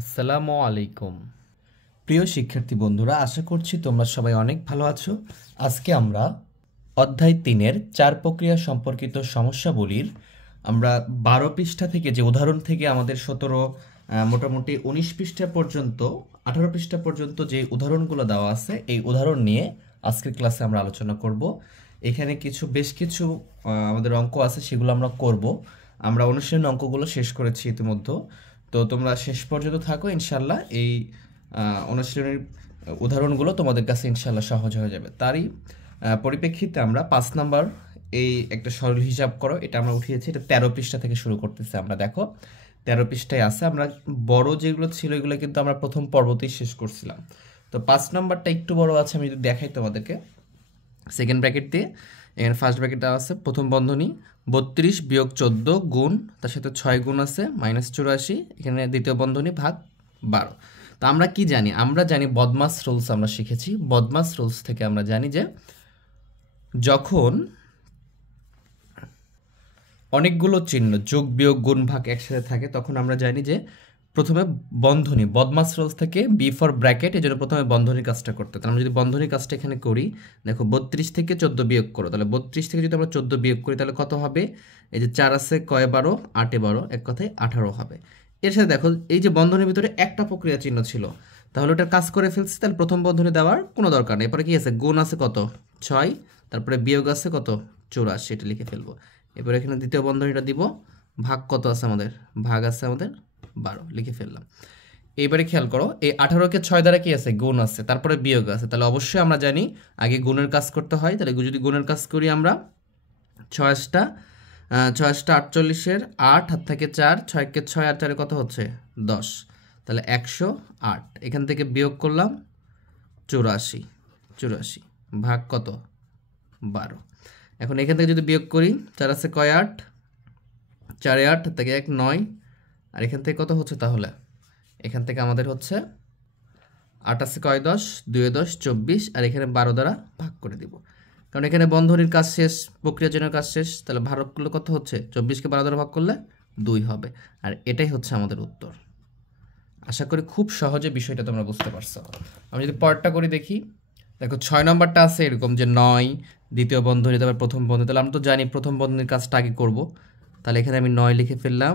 আসসালামু আলাইকুম প্রিয় শিক্ষার্থী বন্ধুরা, আশা করছি তোমরা সবাই অনেক ভালো আছো। আজকে আমরা অধ্যায় 3-এর 4 প্রক্রিয়া সম্পর্কিত সমস্যাবলীর আমরা 12 পৃষ্ঠা থেকে যে উদাহরণ থেকে আমাদের 17 মোটামুটি 19 পৃষ্ঠা পর্যন্ত 18 পৃষ্ঠা পর্যন্ত যে উদাহরণগুলো দেওয়া আছে এই উদাহরণ নিয়ে আজকের ক্লাসে আমরা আলোচনা করব। এখানে বেশ কিছু আমাদের অঙ্ক আছে, সেগুলো আমরা করব। আমরা অনুশীলনী অঙ্কগুলো শেষ করেছি ইতিমধ্যে, তো তোমরা শেষ পর্যন্ত থাকো। ইনশাল্লাহ এই অনুশীলনীর উদাহরণগুলো তোমাদের কাছে ইনশাল্লাহ সহজ হয়ে যাবে। তারই পরিপ্রেক্ষিতে আমরা 5 নাম্বার এই একটা সরল হিসাব করো, এটা আমরা উঠিয়েছি। এটা 13 পৃষ্ঠা থেকে শুরু করতেছি। আমরা দেখো 13 পৃষ্ঠায় আছে। আমরা বড় যেগুলো ছিল এগুলো কিন্তু আমরা প্রথম পর্বতেই শেষ করছিলাম। তো 5 নাম্বারটা একটু বড় আছে, আমি যদি দেখাই তোমাদেরকে। সেকেন্ড ব্র্যাকেট দিয়ে এখানে ফার্স্ট ব্র্যাকেট দেওয়া আছে, প্রথম বন্ধনী 32 বিয়োগ 14 গুণ তার সাথে 6 গুণ আছে -84, এখানে দ্বিতীয় বন্ধনী ভাগ 12। তো আমরা কি জানি? আমরা জানি বদমাস রুলস আমরা শিখেছি। বদমাস রুলস থেকে আমরা জানি যে যখন অনেকগুলো চিহ্ন যোগ বিয়োগ গুণ ভাগ একসাথে থাকে তখন আমরা জানি যে প্রথমে বন্ধনী, বদমাস রুলস থেকে বি ফর ব্র্যাকেট, এই জন্য প্রথমে বন্ধনীর কাজটা করতে। তাহলে আমরা যদি বন্ধনীর কাজটা এখানে করি, দেখো 32 থেকে 14 বিয়োগ করো, তাহলে 32 থেকে যদি আমরা 14 বিয়োগ করি তাহলে কত হবে? এই যে 4 আছে কয় 12, 8 এ 12, এক কথায় 18 হবে। এর সাথে দেখো এই যে বন্ধনীর ভিতরে একটা প্রক্রিয়া চিহ্ন ছিল, তাহলে ওটার কাজ করে ফেলছি। তাহলে প্রথম বন্ধনী দেওয়ার কোনো দরকার নেই। এরপরে কি আছে? গুণ আছে কত? 6, তারপরে বিয়োগ আছে কত? 84, এটা লিখে ফেলবো। এরপরে এখানে দ্বিতীয় বন্ধনীটা দিব, ভাগ কত আছে আমাদের? ভাগ আছে আমাদের 12, লিখে ফেললাম। এইবারে খেয়াল করো, এই 18কে 6 দ্বারা কি আছে? গুণ আছে, তারপরে বিয়োগ আছে। তাহলে অবশ্যই আমরা জানি আগে গুণের কাজ করতে হয়। তাহলে যদি গুণের কাজ করি আমরা, 6 48-এর 8 হাত থেকে 4, 6কে 6 আর 4 কত হচ্ছে? 10, তাহলে 108। এখান থেকে বিয়োগ করলাম 84, ভাগ কত? 12। এখন এখান থেকে যদি বিয়োগ করি, 4 আছে কয় 8, 4 8 থেকে 1 9, আর এখান থেকে কত হচ্ছে? তাহলে এখান থেকে আমাদের হচ্ছে 8 আছে কয় 10, 2 10 24, আর এখানে 12 দ্বারা ভাগ করে দিব, কারণ এখানে বন্ধনীর কাজ শেষ, প্রক্রিয়া চিহ্নের কাজ শেষ। তাহলে ভাগ করলে কত হচ্ছে? 24কে 12 দ্বারা ভাগ করলে 2 হবে। আর এটাই হচ্ছে আমাদের উত্তর। আশা করি খুব সহজে বিষয়টা তোমরা বুঝতে পারছো। আমি যদি পরেরটা করি দেখি, দেখো 6 নম্বরটা আছে এরকম যে 9 দ্বিতীয় বন্ধনী, তারপর প্রথম বন্ধনী। তাহলে আমরা তো জানি প্রথম বন্ধনীর কাজটা আগে করব। তাহলে এখানে আমি 9 লিখে ফেললাম,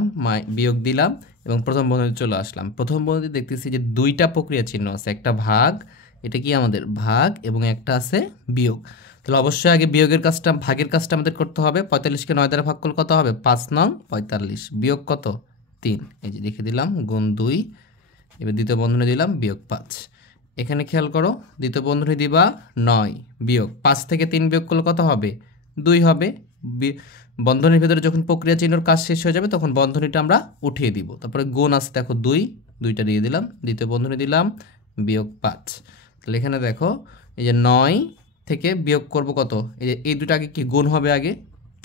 বিয়োগ দিলাম এবং প্রথম বন্ধনীতে চলে আসলাম। প্রথম বন্ধনীতে দেখতেছি যে দুইটা প্রক্রিয়া চিহ্ন আছে, একটা ভাগ, এটা কি আমাদের ভাগ, এবং একটা আছে বিয়োগ। তাহলে অবশ্যই আগে বিয়োগের কাজটা, ভাগের কাজটা আমাদের করতে হবে। 45কে 9 দ্বারা ভাগ করলে কত হবে? 5 নং 45, বিয়োগ কত? 3, এই যে লিখে দিলাম, গুণ 2। এবার দ্বিতীয় বন্ধনী দিলাম, বিয়োগ 5। এখানে খেয়াল করো, দ্বিতীয় বন্ধনী দিবা 9 বিয়োগ 5 থেকে 3 বিয়োগ করলে কত হবে? 2 হবে। বন্ধনীর ভিতরে যখন প্রক্রিয়া চিহ্নের কাজ শেষ হয়ে যাবে তখন বন্ধনীটা আমরা উঠিয়ে দিব। তারপরে গুণ আছে দেখো 2টা দিয়ে দিলাম, দ্বিতীয় বন্ধনী দিলাম, বিয়োগ 5। তাহলে এখানে দেখো এই যে 9 থেকে বিয়োগ করব কত? এই যে এই দুটো আগে কি গুণ হবে? আগে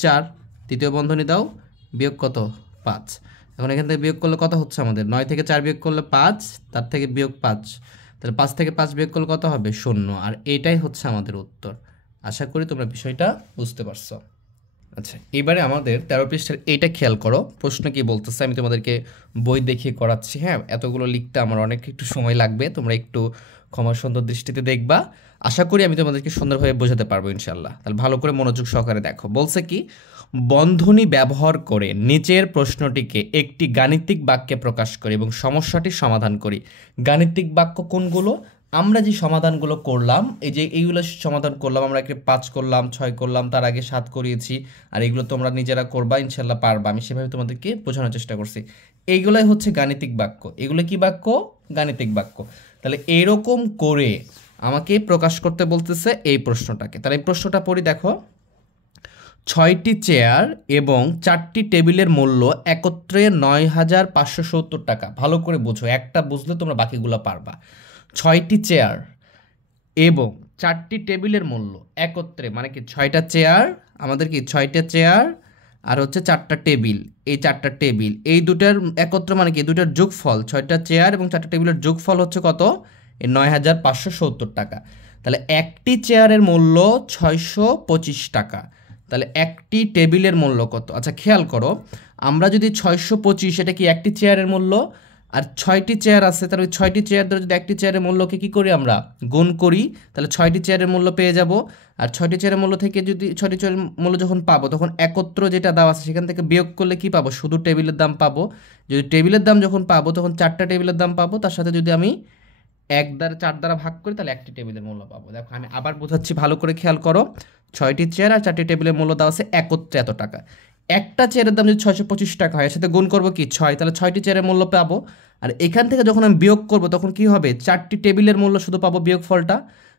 4, তৃতীয় বন্ধনী দাও, বিয়োগ কত? 5। এখন এখান থেকে বিয়োগ করলে কত হচ্ছে আমাদের? 9 থেকে 4 বিয়োগ করলে 5, তার থেকে বিয়োগ 5, তাহলে 5 থেকে 5 বিয়োগ করলে কত হবে? 0। আর এইটাই হচ্ছে আমাদের উত্তর। আশা করি তোমরা বিষয়টা বুঝতে পারছো। আচ্ছা, এবারে আমাদের 13 পৃষ্ঠার এইটা খেয়াল করো, প্রশ্ন কি বলতেছে। আমি তোমাদেরকে বই দেখিয়ে করাচ্ছি। হ্যাঁ, এতগুলো লিখতে আমার অনেক একটু সময় লাগবে, তোমরা একটু ক্ষমা সুন্দর দৃষ্টিতে দেখবা। আশা করি আমি তোমাদেরকে সুন্দরভাবে বোঝাতে পারবো ইনশাল্লাহ। তাহলে ভালো করে মনোযোগ সহকারে দেখো। বলছে কি, বন্ধনী ব্যবহার করে নিচের প্রশ্নটিকে একটি গাণিতিক বাক্যে প্রকাশ করি এবং সমস্যাটির সমাধান করি। গাণিতিক বাক্য কোনগুলো? আমরা যে সমাধানগুলো করলাম, এই যে এইগুলো সমাধান করলাম, আমরা একটা 5 করলাম, 6 করলাম, তার আগে 7 করিয়েছি। আর এগুলো তোমরা নিজেরা করবা, ইনশাল্লাহ পারবা। আমি সেভাবে তোমাদেরকে বোঝানোর চেষ্টা করছি। এইগুলাই হচ্ছে গাণিতিক বাক্য। এগুলো কি বাক্য? গাণিতিক বাক্য। তাহলে এরকম করে আমাকে প্রকাশ করতে বলতেছে এই প্রশ্নটাকে। তাহলে এই প্রশ্নটা পড়ি, দেখো। 6টি চেয়ার এবং 4টি টেবিলের মূল্য একত্রে 9,570 টাকা। ভালো করে বুঝো, একটা বুঝলে তোমরা বাকিগুলো পারবা। 6টি চেয়ার এবং 4টি টেবিলের মূল্য একত্রে, মানে কি 6টা চেয়ার, আমাদের কি 6টা চেয়ার আর হচ্ছে 4টা টেবিল। এই 4টা টেবিল, এই দুটার একত্র মানে কি দুটার যোগফল, 6টা চেয়ার এবং 4টা টেবিলের যোগফল হচ্ছে কত? এই 9,570 টাকা। তাহলে একটি চেয়ারের মূল্য 625 টাকা। তাহলে একটি টেবিলের মূল্য কত? আচ্ছা খেয়াল করো, আমরা যদি 625, এটা কি একটি চেয়ারের মূল্য, আর 6টি চেয়ার আছে, তাহলে ওই 6টি চেয়ার ধরে যদি একটি চেয়ারের মূল্যকে কী করি আমরা গুণ করি, তাহলে 6টি চেয়ারের মূল্য পেয়ে যাব। আর 6টি চেয়ারের মূল্য থেকে যদি 6টি চেয়ারের মূল্য যখন পাবো তখন একত্র যেটা দেওয়া আছে সেখান থেকে বিয়োগ করলে কি পাবো, শুধু টেবিলের দাম পাবো। যদি টেবিলের দাম যখন পাবো তখন 4টা টেবিলের দাম পাবো, তার সাথে যদি আমি 4 দ্বারা ভাগ করি তাহলে একটি টেবিলের মূল্য পাবো। দেখো আমি আবার বোঝাচ্ছি, ভালো করে খেয়াল করো। 6টি চেয়ার আর 4টি টেবিলের মূল্য দেওয়া আছে একত্রে এত টাকা। একটা চেয়ারের দাম যদি 625 টাকা হয়, এর সাথে গুণ করবো কি 6, তাহলে 6টি চেয়ারের মূল্য পাবো। আর এখান থেকে যখন আমি বিয়োগ করবো তখন কি হবে, 4টি টেবিলের মূল্য শুধু পাবো বিয়োগ ফলটা।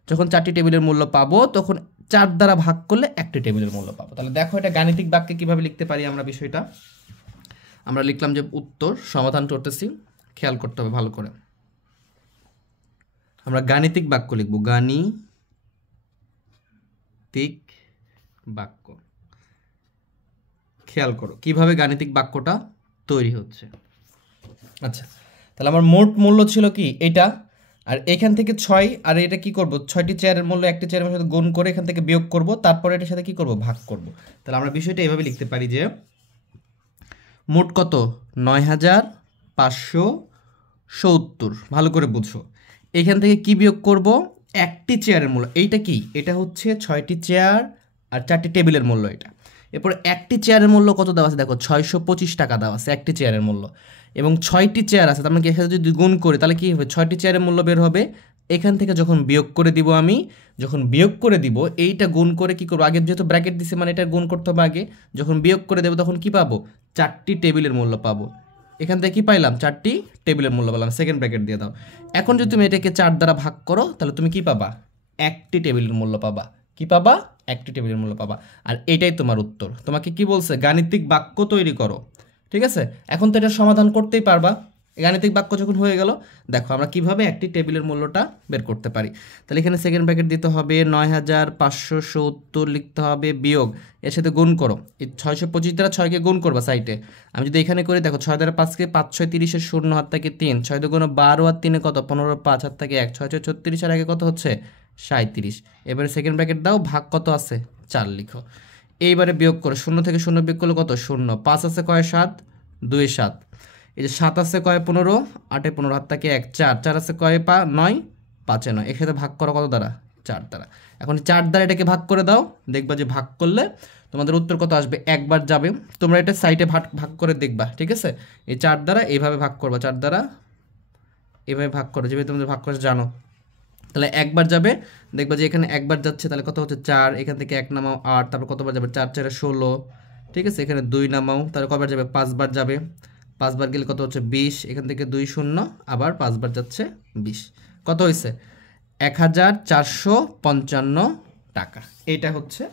যখন 4টি টেবিলের মূল্য পাবো তখন 4 দ্বারা ভাগ করলে একটি টেবিলের মূল্য পাবো। তাহলে দেখো এটা গাণিতিক বাক্যে কিভাবে লিখতে পারি আমরা বিষয়টা। আমরা লিখলাম যে উত্তর, সমাধান করতেছি, খেয়াল করতে হবে ভালো করে। আমরা গাণিতিক বাক্য লিখব, গাণিতিক বাক্য। খেয়াল করো কিভাবে গাণিতিক বাক্যটা তৈরি হচ্ছে। আচ্ছা, তাহলে আমার মোট মূল্য ছিল কি এটা, আর এখান থেকে 6, আর এটা কি করব, 6টি চেয়ারের মূল্য একটি চেয়ারের সাথে গুণ করে এখান থেকে বিয়োগ করব, তারপরে এটার সাথে কি করব, ভাগ করব। তাহলে আমরা বিষয়টা এভাবে লিখতে পারি যে মোট কত, 9570। ভালো করে বুঝো, এখান থেকে কি বিয়োগ করব, একটি চেয়ারের মূল্য, এইটা কি, এটা হচ্ছে 6টি চেয়ার আর 4টি টেবিলের মূল্য এটা। এরপর একটি চেয়ারের মূল্য কত দেওয়া আছে, দেখো 625 টাকা দেওয়া আছে একটি চেয়ারের মূল্য, এবং 6টি চেয়ার আছে, তার মানে এখানে যদি গুণ করি তাহলে কি হবে, 6টি চেয়ারের মূল্য বের হবে। এখান থেকে যখন বিয়োগ করে দিব আমি, যখন বিয়োগ করে দিব এইটা গুণ করে কি করবো, আগে যেহেতু ব্র্যাকেট দিছে মানে এটা গুণ করতে হবে আগে, যখন বিয়োগ করে দেবো তখন কি পাবো, 4টি টেবিলের মূল্য পাবো। এখান থেকে কি পাইলাম, 4টি টেবিলের মূল্য পেলাম, সেকেন্ড ব্র্যাকেট দিয়ে দাও। এখন যদি তুমি এটাকে 4 দ্বারা ভাগ করো তাহলে তুমি কি পাবা, একটি টেবিলের মূল্য পাবা। কি পাবা, একটি টেবিলের মূল্য পাবা। আর এটাই তোমার উত্তর। তোমাকে কি বলছে, গাণিতিক বাক্য তৈরি করো, ঠিক আছে। এখন তো এটা সমাধান করতেই পারবা, গাণিতিক বাক্য যখন হয়ে গেল। দেখো আমরা কিভাবে একটি টেবিলের মূল্যটা বের করতে পারি। তাহলে এখানে সেকেন্ড ব্র্যাকেট দিতে হবে, 9570 লিখতে হবে, বিয়োগ এর সাথে গুণ করো, এই 625 দ্বারা 6কে গুণ করবা সাইডে। আমি যদি এখানে করি, দেখো 6 দ্বারা 5কে 5 6 30, 0 হাত থেকে 3, 6 2 12 আর 3 কত, 15, 5 হাত থেকে 1, 6 6 36, আর আগে কত হচ্ছে 37। এবারে সেকেন্ড ব্র্যাকেট দাও, ভাগ কত আছে 4 লিখো। এইবারে বিয়োগ করো, 0 থেকে 0 বিয়োগ করলে কত, 0, 5 আছে কয় 7, 2 7, এই যে 7 আছে কয় 15, 8 15 হাত থেকে 1, 4 4 আছে কয় 9, 5 9, এখানে ভাগ করো কত দ্বারা, 4 দ্বারা। এখন 4 দ্বারা এটাকে ভাগ করে দাও, দেখবা যে ভাগ করলে তোমাদের উত্তর কত আসবে, একবার যাবে। তোমরা এটা সাইডে ভাগ করে দেখবা, ঠিক আছে। এই 4 দ্বারা এইভাবে ভাগ করবা, 4 দ্বারা এইভাবে ভাগ করো, যেভাবে তোমাদের ভাগ করে জানো। তাহলে একবার যাবে, দেখবা যে এখানে একবার যাচ্ছে, তাহলে কত হচ্ছে 4, এখান থেকে 1 নামাও 8, তারপর কতবার যাবে, 4 4 16, ঠিক আছে। এখানে 2 নামাও, তাহলে কবার যাবে, 5 বার যাবে, 5 বার গেলে কত হচ্ছে 20, এখান থেকে 2 0, আবার 5 বার যাচ্ছে 20, কত হয়েছে 1455 টাকা। এটা হচ্ছে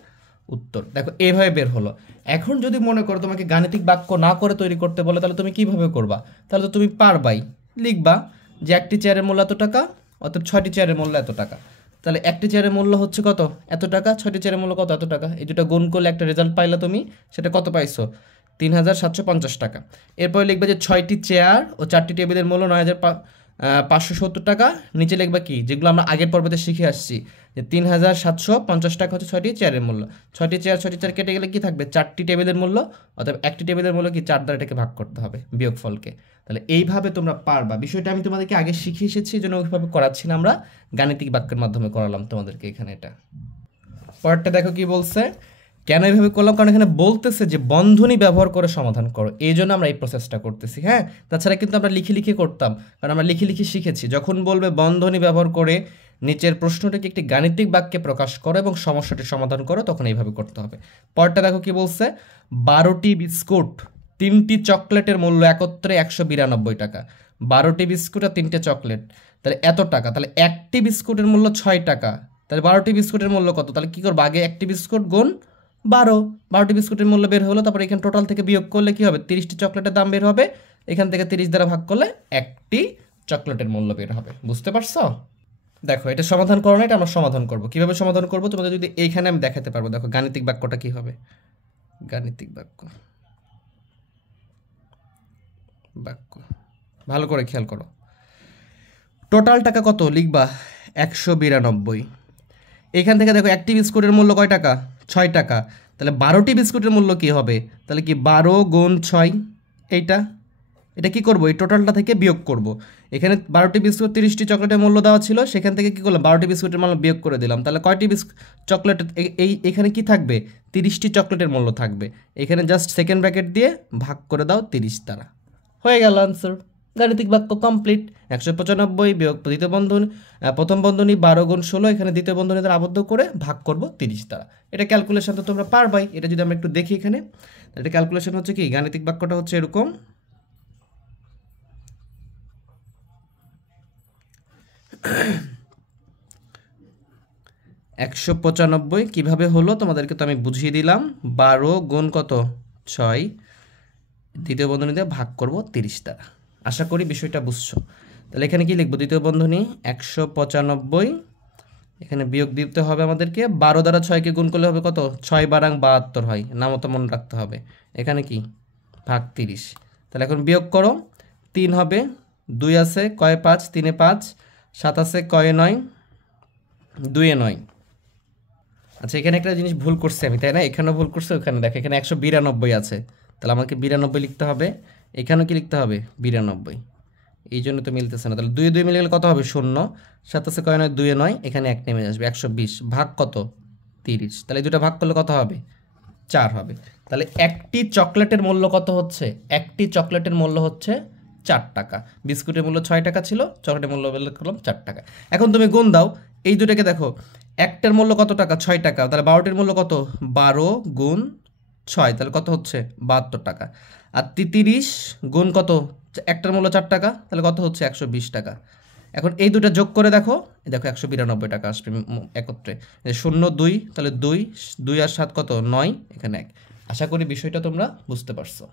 উত্তর। দেখো এইভাবে বের হলো। এখন যদি মনে করো তোমাকে গাণিতিক বাক্য না করে তৈরি করতে বলে, তাহলে তুমি কিভাবে করবা, তাহলে তো তুমি পারবাই, লিখবা যে একটি চেয়ারের মূল্য এত টাকা, অর্থাৎ 6টি চেয়ারের মূল্য এত টাকা। তাহলে একটি চেয়ারের মূল্য হচ্ছে কত, এত টাকা, 6টি চেয়ারের মূল্য কত, এত টাকা। এই দুটো গুণ করলে একটা রেজাল্ট পাইলা তুমি, সেটা কত পাইছো, 3750 টাকা। এরপরে লিখবে যে 6টি চেয়ার ও 4টি টেবিলের মূল্য 9570 টাকা। নিচে লিখবা কি, যেগুলো আমরা আগের পর্বতে শিখে আসছি, যে 3750 টাকা হচ্ছে 6টি চেয়ারের মূল্য। 6টি চেয়ার কেটে গেলে কি থাকবে, 4টি টেবিলের মূল্য, অর্থাৎ একটি টেবিলের মূল্য কি 4 দ্বারা এটাকে ভাগ করতে হবে বিয়োগফলকে। তাহলে এইভাবে তোমরা পারবা। বিষয়টা আমি তোমাদেরকে আগে শিখিয়ে এসেছি, এই জন্য ওইভাবে করাচ্ছি না, আমরা গাণিতিক বাক্যের মাধ্যমে করালাম তোমাদেরকে এখানে। এটা পরেরটা দেখো কি বলছে, কেন এইভাবে করলাম, কারণ এখানে বলতেছে যে বন্ধনী ব্যবহার করে সমাধান করো, এই জন্য আমরা এই প্রসেসটা করতেছি। হ্যাঁ, তাছাড়া কিন্তু আমরা লিখে করতাম, কারণ আমরা লিখে শিখেছি। যখন বলবে বন্ধনী ব্যবহার করে নিচের প্রশ্নটিকে একটি গাণিতিক বাক্যে প্রকাশ করো এবং সমস্যাটি সমাধান করো, তখন এইভাবে করতে হবে। পরেরটা দেখো কি বলছে, 12টি বিস্কুট 3টি চকলেটের মূল্য একত্রে 192 টাকা। 12টি বিস্কুট আর 3টে চকলেট, তাহলে এত টাকা। তাহলে একটি বিস্কুটের মূল্য 6 টাকা, তাহলে 12টি বিস্কুটের মূল্য কত, তাহলে কি করবো, আগে একটি বিস্কুট গুণ 12টি বিস্কুটের মূল্য বের হলো, তারপর এখানে টোটাল থেকে বিয়োগ করলে কি হবে, 30টি চকলেটের দাম বের হবে, এখান থেকে 30 দ্বারা ভাগ করলে একটি চকলেটের মূল্য বের হবে। বুঝতে পারছো? দেখো এটা সমাধান করো না, এটা আমরা সমাধান করব। কিভাবে সমাধান করব তোমাদের যদি এইখানে আমি দেখাতে পারবো। দেখো গাণিতিক বাক্যটা কি হবে, গাণিতিক বাক্য ভালো করে খেয়াল করো। টোটাল টাকা কত লিখবা, 192। এখান থেকে দেখো একটি বিস্কুটের মূল্য কয় টাকা, 6 টাকা। তাহলে 12টি বিস্কুটের মূল্য কি হবে, তাহলে কি 12 গুণ 6 এইটা, এটা কি করব, এই টোটালটা থেকে বিয়োগ করব। এখানে 12টি বিস্কুট 30টি চকলেটের মূল্য দেওয়া ছিল, সেখান থেকে কি করলাম 12টি বিস্কুটের মূল্য বিয়োগ করে দিলাম। তাহলে কয়টি চকলেট এখানে কি থাকবে, 30টি চকলেটের মূল্য থাকবে। এখানে জাস্ট সেকেন্ড ব্র্যাকেট দিয়ে ভাগ করে দাও 30 দ্বারা, হয়ে গেল আনসার। গাণিতিক বাক্য কমপ্লিট। 195 বিয়োগ দ্বিতীয় বন্ধনী, প্রথম বন্ধনী 12 গুণ 16, এখানে দ্বিতীয় বন্ধনী দ্বারা আবদ্ধ করে ভাগ করব 30 দ্বারা। এটা ক্যালকুলেশন তো তোমরা পারবাই। এটা যদি আমরা একটু দেখি এখানে, এটা ক্যালকুলেশন হচ্ছে কি, গাণিতিক বাক্যটা হচ্ছে এরকম। 195 কিভাবে হলো তোমাদেরকে তো আমি বুঝিয়ে দিলাম। 12 গুণ কত 6, দ্বিতীয় বন্ধনী দিয়ে ভাগ করব 30 দ্বারা। আশা করি বিষয়টা বুঝছো। তাহলে এখানে কি লিখবো, দ্বিতীয় বন্ধনী 195, এখানে বিয়োগ দিতে হবে আমাদেরকে। 12 দ্বারা 6কে গুণ করলে হবে কত, 6 বারাং 72 হয়, নামও তো মনে রাখতে হবে। এখানে কি ভাগ 30। তাহলে এখন বিয়োগ করো, 3 হবে, 2 আছে, কয়ে 5, 3 এ 5, 7 আছে, কয়ে 9, 2 এ 9। আচ্ছা এখানে একটা জিনিস ভুল করছি আমি, তাই না? এখানেও ভুল করছে, ওখানে দেখো এখানে 192 আছে, তাহলে আমাকে 92 লিখতে হবে। এখানেও কি লিখতে হবে 92, এই জন্য তো মিলতেছে না। তাহলে 2 2 মিলে গেলে কত হবে 0, 7 আছে, কয় 9, 2 এ 9, এখানে 1 নেমে আসবে। 120 ভাগ কত 30, তাহলে দুটো ভাগ করলে কত হবে 4 হবে। তাহলে একটি চকলেটের মূল্য কত হচ্ছে, একটি চকলেটের মূল্য হচ্ছে 4 টাকা। বিস্কুটের মূল্য 6 টাকা ছিল, চকলেটের মূল্য বের করলাম 4 টাকা। এখন তুমি গুণ দাও এই দুটাকে, দেখো একটার মূল্য কত টাকা 6 টাকা, তাহলে 12টির মূল্য কত 12 গুণ 6, তাহলে কত হচ্ছে 72 টাকা। আর 30 গুণ কত, একটার মূল্য 4 টাকা, তাহলে কত হচ্ছে 120 টাকা। এখন এই দুটো যোগ করে দেখো, দেখো 192 টাকা আসবে একত্রে। 0 2, তাহলে 2 2 আর 7 কত 9, এখানে 1। আশা করি বিষয়টা তোমরা বুঝতে পারছো।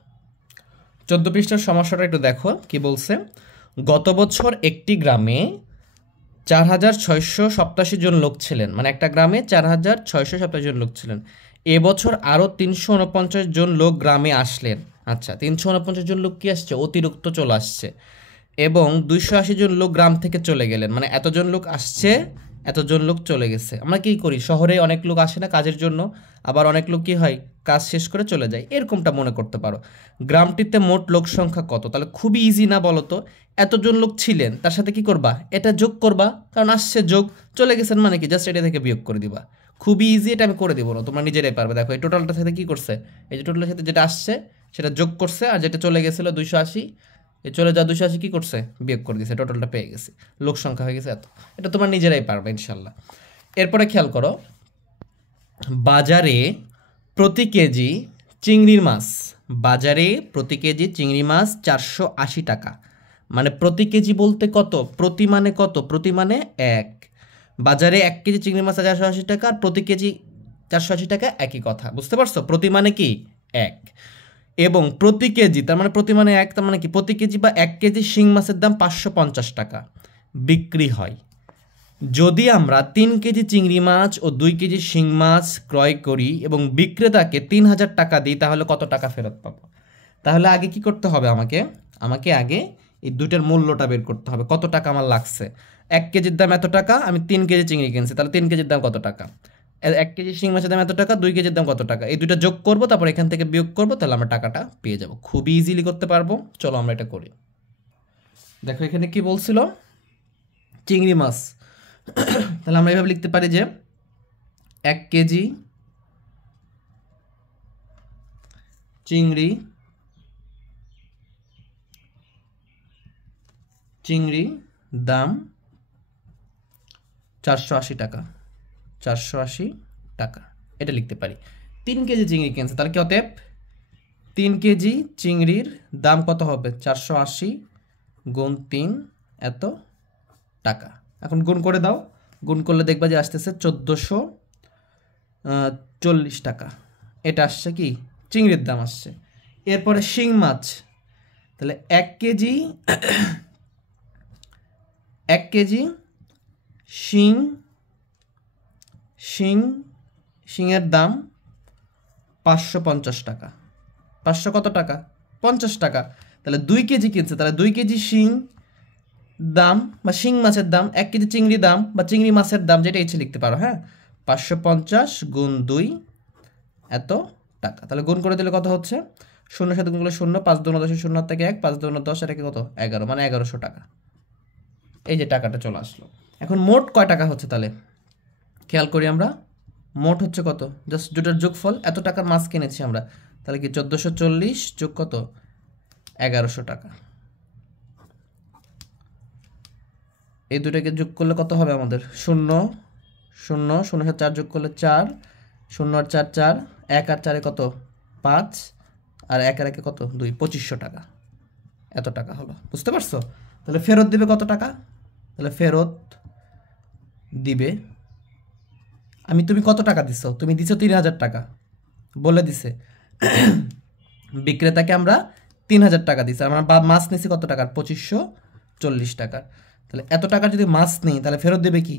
14 পৃষ্ঠার সমস্যাটা একটু দেখো কি বলছে। গত বছর একটি গ্রামে 4687 জন লোক ছিলেন, মানে একটা গ্রামে 4687 জন লোক ছিলেন। এবছর আরও 349 জন লোক গ্রামে আসলেন। আচ্ছা 349 জন লোক কি আসছে, অতিরিক্ত চলে আসছে। এবং 280 জন লোক গ্রাম থেকে চলে গেলেন, মানে এতজন লোক আসছে, এতজন লোক চলে গেছে। আমরা কি করি, শহরে অনেক লোক আসে না কাজের জন্য, আবার অনেক লোক কি হয় কাজ শেষ করে চলে যায়, এরকমটা মনে করতে পারো। গ্রামটিতে মোট লোক সংখ্যা কত, তাহলে খুবই ইজি না বলো তো? এতজন লোক ছিলেন, তার সাথে কি করবা, এটা যোগ করবা, কারণ আসছে যোগ, চলে গেছেন মানে কি জাস্ট এটা থেকে বিয়োগ করে দিবা। খুবই ইজি, এটা আমি করে দিব না, তোমরা নিজেরাই পারবে। দেখো এই টোটালটার সাথে কি করছে, এই যে টোটালের সাথে যেটা আসছে সেটা যোগ করছে, আর যেটা চলে গেছিলো 280, এই চলে যা 280 কি করছে বিয়োগ করে দিয়েছে, টোটালটা পেয়ে গেছে, লোক সংখ্যা হয়ে গেছে এত। এটা তোমার নিজেরাই পারবে ইনশাল্লাহ। এরপরে খেয়াল করো, বাজারে প্রতি কেজি চিংড়ির মাছ, বাজারে প্রতি কেজি চিংড়ি মাছ 480 টাকা। মানে প্রতি কেজি বলতে কত, প্রতি মানে কত, প্রতি মানে 1। বাজারে 1 কেজি চিংড়ি মাছ 480 টাকা, আর প্রতি কেজি 480 টাকা, একই কথা, বুঝতে পারছো? প্রতি মানে কি 1, এবং প্রতি কেজি তার মানে প্রতি মানে 1, তার মানে কি প্রতি কেজি বা 1 কেজি শিং মাছের দাম 550 টাকা বিক্রি হয়। যদি আমরা 3 কেজি চিংড়ি মাছ ও 2 কেজি শিং মাছ ক্রয় করি এবং বিক্রেতাকে 3000 টাকা দিই, তাহলে কত টাকা ফেরত পাবো? তাহলে আগে কি করতে হবে, আমাকে আগে এই দুইটার মূল্যটা বের করতে হবে, কত টাকা আমার লাগছে। 1 কেজির দাম এত টাকা, আমি 3 কেজি চিংড়ি কিনছি, তাহলে 3 কেজির দাম কত টাকা। 1 কেজি শিং মাছের দাম এত টাকা, 2 কেজির দাম কত টাকা, এই দুটো যোগ করবো, তারপর এখান থেকে বিয়োগ করবো, তাহলে আমরা টাকাটা পেয়ে যাব। খুবই ইজিলি করতে পারবো, চলো আমরা এটা করি। দেখো এখানে কি বলছিল, চিংড়ি মাছ, তাহলে আমরা এইভাবে লিখতে পারি যে 1 কেজি চিংড়ি দাম 480 টাকা, 480 টাকা, এটা লিখতে পারি। 3 কেজি চিংড়ি কিনছে, তাহলে কি অতএব 3 কেজি চিংড়ির দাম কত হবে, 480 গুণ 3 এত টাকা। এখন গুণ করে দাও, গুণ করলে দেখবা যে আসতেছে 1440 টাকা, এটা আসছে কি চিংড়ির দাম আসছে। এরপরে শিং মাছ, তাহলে 1 কেজি শিংয়ের দাম 550 টাকা, 500 কত টাকা 50 টাকা। তাহলে 2 কেজি কিনছে, তাহলে 2 কেজি শিং দাম বা শিং মাছের দাম, 1 কেজি চিংড়ি দাম বা চিংড়ি মাছের দাম, যেটা ইচ্ছে লিখতে পারো, হ্যাঁ, 550 গুণ 2 এত টাকা। তাহলে গুণ করে দিলে কত হচ্ছে, শূন্যের সাথে গুণ করলে 0, 5 2 10 0 থেকে 1, 5 2 10 আর একে কত 11, মানে 1100 টাকা। এই যে টাকাটা চলে আসলো। এখন মোট কয় টাকা হচ্ছে তাহলে খেয়াল করি আমরা, মোট হচ্ছে কত, জাস্ট দুটার যোগফল, এত টাকার মাছ কিনেছি আমরা, তাহলে কি 1440 যোগ কত 1100 টাকা। এই দুটাকে যোগ করলে কত হবে আমাদের, 0 0 0 সাথে 4 যোগ করলে 4, 0 আর 4 4, 1 আর 4 কত 5, আর 1 আর 1 কত 2, 2500 টাকা। এত টাকা হলো, বুঝতে পারছো? তাহলে ফেরত দিবে কত টাকা, তাহলে ফেরত দিবে, তুমি কত টাকা দিছো, তুমি দিছো 3000 টাকা বলে দিছে বিক্রেতাকে, আমরা 3000 টাকা দিছি, আমরা মাছ নিছি কত টাকার, 2540 টাকার। তাহলে এত টাকা যদি মাছ নেই তাহলে ফেরত দেবে কি,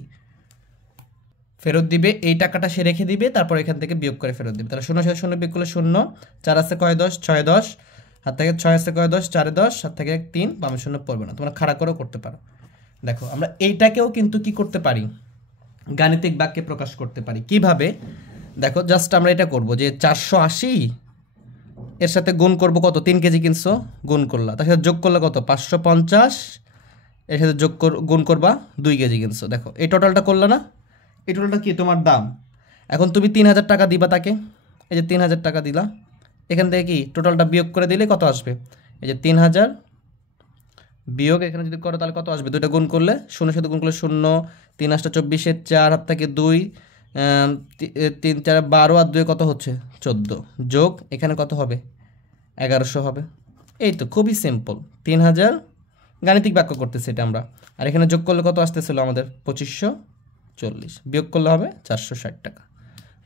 ফেরত দিবে এই টাকাটা সে রেখে দিবে, তারপর এখান থেকে বিয়োগ করে ফেরত দিবে। তাহলে 0 সাথে 0 বিয়োগ করলে 0, 4 আছে কয় 10, 6 10, হাত থেকে 6 আছে কয় 10, 4 10, হাত থেকে 3, বামে 0 পড়বে না, তোমরা খাড়া করেও করতে পারো। দেখো আমরা এইটাকেও কিন্তু কি করতে পারি, গাণিতিক বাক্যে প্রকাশ করতে পারি। কিভাবে দেখো, জাস্ট আমরা এটা করব যে 480 এর সাথে গুণ করব কত, 3 কেজি কিনছো, গুণ করলা, তার সাথে যোগ করলে কত 550, এর সাথে গুণ করবা 2 কেজি কিনছো। দেখো এই টোটালটা করলা না, এই টোটালটা কি তোমার দাম। এখন তুমি 3000 টাকা দিবা তাকে, এই যে 3000 টাকা দিলা, এখান থেকে কি টোটালটা বিয়োগ করে দিলে কত আসবে, এই যে 3000 বিয়োগ এখানে যদি করো তাহলে কত আসবে, দুইটা গুণ করলে 0 সাথে গুণ করলে 0, 3 8 24, 4 হাত থেকে 2, 3 4 12 আর 2 কত হচ্ছে 14, যোগ এখানে কত হবে 1100 হবে। এই তো খুবই সিম্পল, 3000 গাণিতিক বাক্য করতেছি এটা আমরা, আর এখানে যোগ করলে কত আসতেছিল আমাদের 2540, বিয়োগ করলে হবে 460 টাকা।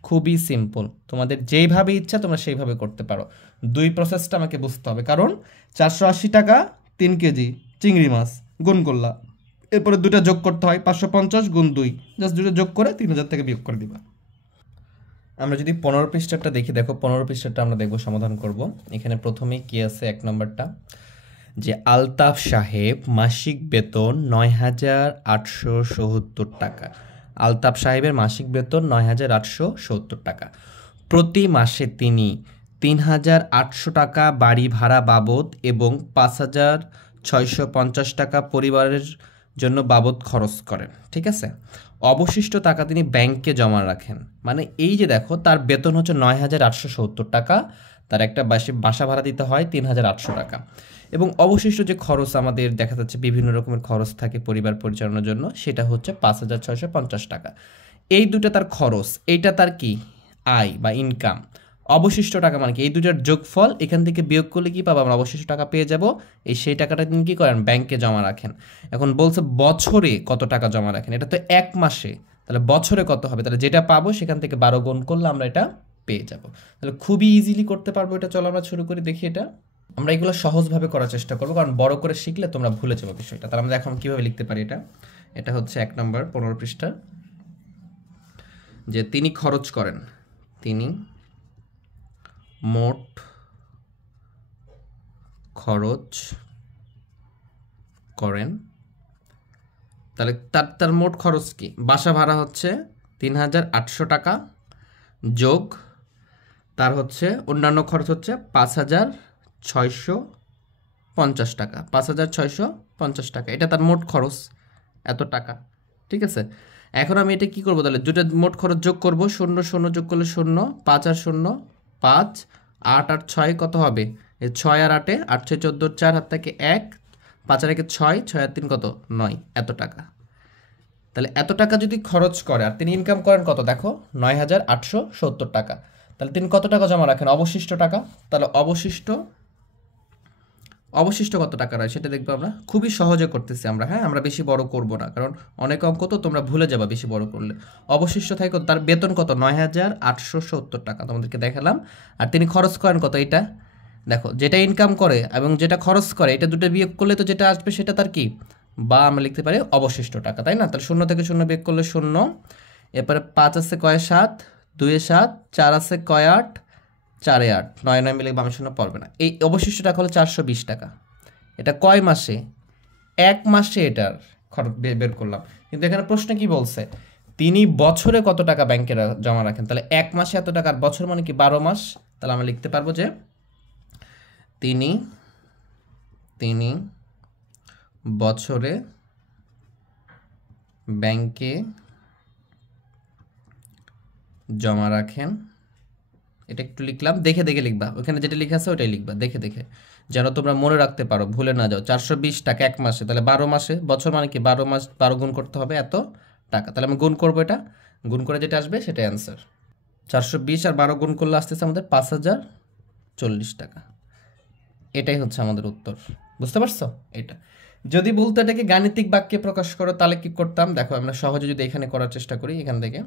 খুবই সিম্পল, তোমাদের যেইভাবে ইচ্ছা তোমরা সেইভাবে করতে পারো, দুই প্রসেসটা আমাকে বুঝতে হবে, কারণ 480 টাকা 3 কেজি চিংড়ি মাছ গুণ করলা, এরপরে দুটো যোগ করতে হয়, 550 গুণ 2, জাস্ট দুটো যোগ করে 3000 থেকে বিয়োগ করে দিবা। আমরা যদি 15 পৃষ্ঠাটা দেখি, দেখো 15 পৃষ্ঠাটা আমরা দেখব, সমাধান করব। এখানে প্রথমেই কি আছে, 1 নম্বরটা যে আলতাফ সাহেব মাসিক বেতন 9870 টাকা। আলতাফ সাহেবের মাসিক বেতন 9870 টাকা। প্রতি মাসে তিনি 3800 টাকা বাড়ি ভাড়া বাবদ এবং 5650 টাকা পরিবারের জন্য বাবদ খরচ করেন, ঠিক আছে। অবশিষ্ট টাকা তিনি ব্যাংকে জমা রাখেন, মানে এই যে দেখো তার বেতন হচ্ছে 9870 টাকা, তার একটা বাসা ভাড়া দিতে হয় 3800 টাকা, এবং অবশিষ্ট যে খরচ আমাদের দেখা যাচ্ছে বিভিন্ন রকমের খরচ থাকে পরিবার পরিচালনার জন্য, সেটা হচ্ছে 5650 টাকা। এই দুটো তার খরচ, এইটা তার কি আয় বা ইনকাম। অবশিষ্ট টাকা মানে কি, এই দুটার যোগফল, এখান থেকে বিয়োগ করলে কি পাবো আমরা, অবশিষ্ট টাকা পেয়ে যাব। সেই টাকাটা তিনি কি করেন, ব্যাংকে জমা রাখেন। এখন বলছে বছরে কত টাকা জমা রাখেন, এটা তো 1 মাসে, তাহলে বছরে কত হবে, তাহলে যেটা পাবো সেখান থেকে 12 গুণ করলে আমরা এটা পেয়ে যাব। তাহলে খুবই ইজিলি করতে পারবো এটা। চলো আমরা শুরু করি, দেখি এটা আমরা এগুলো সহজভাবে করার চেষ্টা করবো, কারণ বড় করে শিখলে তোমরা ভুলে যাবো বিষয়টা। তাহলে আমরা এখন কীভাবে লিখতে পারি এটা, এটা হচ্ছে 1 নম্বর 15 পৃষ্ঠা, যে তিনি খরচ করেন, তিনি মোট খরচ করেন, তাহলে তার মোট খরচ কি, বাসা ভাড়া হচ্ছে 3800 টাকা, যোগ তার হচ্ছে অন্যান্য খরচ হচ্ছে 5650 টাকা, 5650 টাকা, এটা তার মোট খরচ এত টাকা, ঠিক আছে। এখন আমি এটা কি করব, তাহলে দুটো মোট খরচ যোগ করব, 0 0 যোগ করলে 0, 5 আর 0 5, 8 আর 6 কত হবে, 6 আর 8 8 6 14, 4 হাত থেকে 1, 5 আর 1 6, 6 আর 3 কত 9, এত টাকা। তাহলে এত টাকা যদি খরচ করে আর তিনি ইনকাম করেন কত, দেখো 9870 টাকা, তাহলে তিনি কত টাকা জমা রাখেন, অবশিষ্ট টাকা। তাহলে অবশিষ্ট কত টাকা রয় সেটা দেখবো আমরা, খুবই সহজে করতেছি আমরা, হ্যাঁ আমরা বেশি বড় করব না, কারণ অনেক অঙ্ক তো তোমরা ভুলে যাবা বেশি বড় করলে। অবশিষ্ট থাকে তার বেতন কত, 9870 টাকা তোমাদেরকে দেখালাম, আর তিনি খরচ করেন কত, এটা দেখো যেটা ইনকাম করে এবং যেটা খরচ করে, এটা দুটো বিয়োগ করলে তো যেটা আসবে সেটা তার কি, বা আমরা লিখতে পারি অবশিষ্ট টাকা, তাই না। তাহলে 0 থেকে 0 বিয়োগ করলে 0, এরপরে 5 আছে কয় 7, 2 এ 7, 4 আছে কয় 8, 4 এ 8, 9 9 মিলে বামে 0 পড়বে না। এই অবশিষ্ট টাকা হলো 420 টাকা। এটা কয় মাসে, 1 মাসে এটার খরচ বের করলাম, কিন্তু এখানে প্রশ্ন কি বলছে, তিনি বছরে কত টাকা ব্যাংকে জমা রাখেন, তাহলে 1 মাসে এত টাকা, আর বছর মানে কি 12 মাস, তাহলে আমরা লিখতে পারবো যে তিনি বছরে ব্যাংকে জমা রাখেন। এটা একটু লিখলাম, দেখে দেখে লিখবা, ওখানে যেটা লেখা আছে ওটাই লিখবা দেখে দেখে, যেন তোমরা মনে রাখতে পারো, ভুলে না যাও। 420 টাকা এক মাসে, তাহলে 12 মাসে, বছর মানে কি 12 মাস, 12 গুণ করতে হবে এত টাকা। তাহলে আমি গুণ করবো, এটা গুণ করে যেটা আসবে সেটাই অ্যান্সার। 420 আর 12 গুণ করলে আসতেছে আমাদের 5040 টাকা। এটাই হচ্ছে আমাদের উত্তর। বুঝতে পারছো? এটা যদি বলতো এটাকে গাণিতিক বাক্যে প্রকাশ করো তাহলে কি করতাম দেখো, আমরা সহজে যদি এখানে করার চেষ্টা করি, এখান থেকে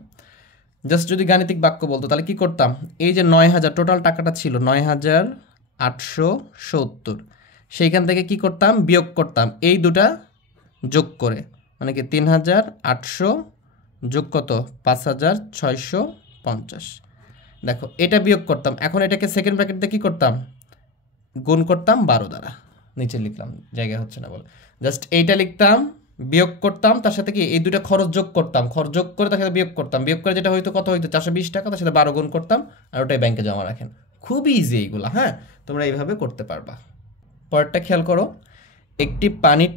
জাস্ট যদি গাণিতিক বাক্য বলতো তাহলে কি করতাম, এই যে 9000 টোটাল টাকাটা ছিল 9870, সেইখান থেকে কি করতাম, বিয়োগ করতাম এই দুটা যোগ করে, মানে কি 3800 যোগ কত 5650। দেখো এটা বিয়োগ করতাম, এখন এটাকে সেকেন্ড ব্র্যাকেট দিয়ে কী করতাম, গুণ করতাম 12 দ্বারা, নিচে লিখলাম, জায়গা হচ্ছে না বলে, জাস্ট এইটা লিখতাম, বিয়োগ করতাম, তার সাথে কি এই দুটা খরচ যোগ করতাম, খরচ যোগ করে তার সাথে বিয়োগ করতাম, বিয়োগ করে যেটা হয়তো কত হইতো 420 টাকা, তার সাথে 12 গুণ করতাম, আর ওটাই ব্যাংকে জমা রাখেন। খুবই ইজি এইগুলো, হ্যাঁ তোমরা এইভাবে করতে পারবা। পরেরটা খেয়াল করো, একটি পানির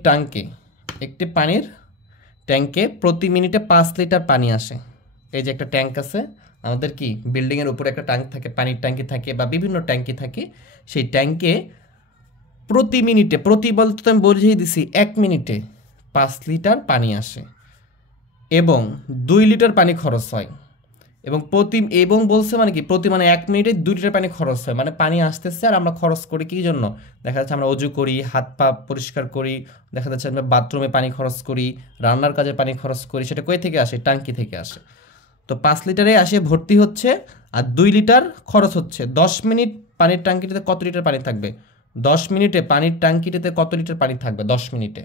ট্যাঙ্কে প্রতি মিনিটে 5 লিটার পানি আসে। এই যে একটা ট্যাঙ্ক আছে আমাদের, কি বিল্ডিংয়ের উপরে একটা ট্যাঙ্ক থাকে, পানির ট্যাঙ্কি থাকে বা বিভিন্ন ট্যাঙ্কি থাকে, সেই ট্যাঙ্কে প্রতি মিনিটে, প্রতি বলতে তো আমি বুঝিয়ে দিছি 1 মিনিটে 5 লিটার পানি আসে এবং 2 লিটার পানি খরচ হয়, এবং বলছে মানে কি প্রতি, মানে 1 মিনিটে 2 লিটার পানি খরচ হয়, মানে পানি আসতেছে আর আমরা খরচ করি কি জন্য, দেখা যাচ্ছে আমরা অজু করি, হাত পা পরিষ্কার করি, দেখা যাচ্ছে আমরা বাথরুমে পানি খরচ করি, রান্নার কাজে পানি খরচ করি, সেটা কই থেকে আসে, ট্যাঙ্কি থেকে আসে। তো 5 লিটারে আসে ভর্তি হচ্ছে আর 2 লিটার খরচ হচ্ছে। 10 মিনিট পানির ট্যাঙ্কিটিতে কত লিটার পানি থাকবে, 10 মিনিটে পানির ট্যাঙ্কিটিতে কত লিটার পানি থাকবে 10 মিনিটে।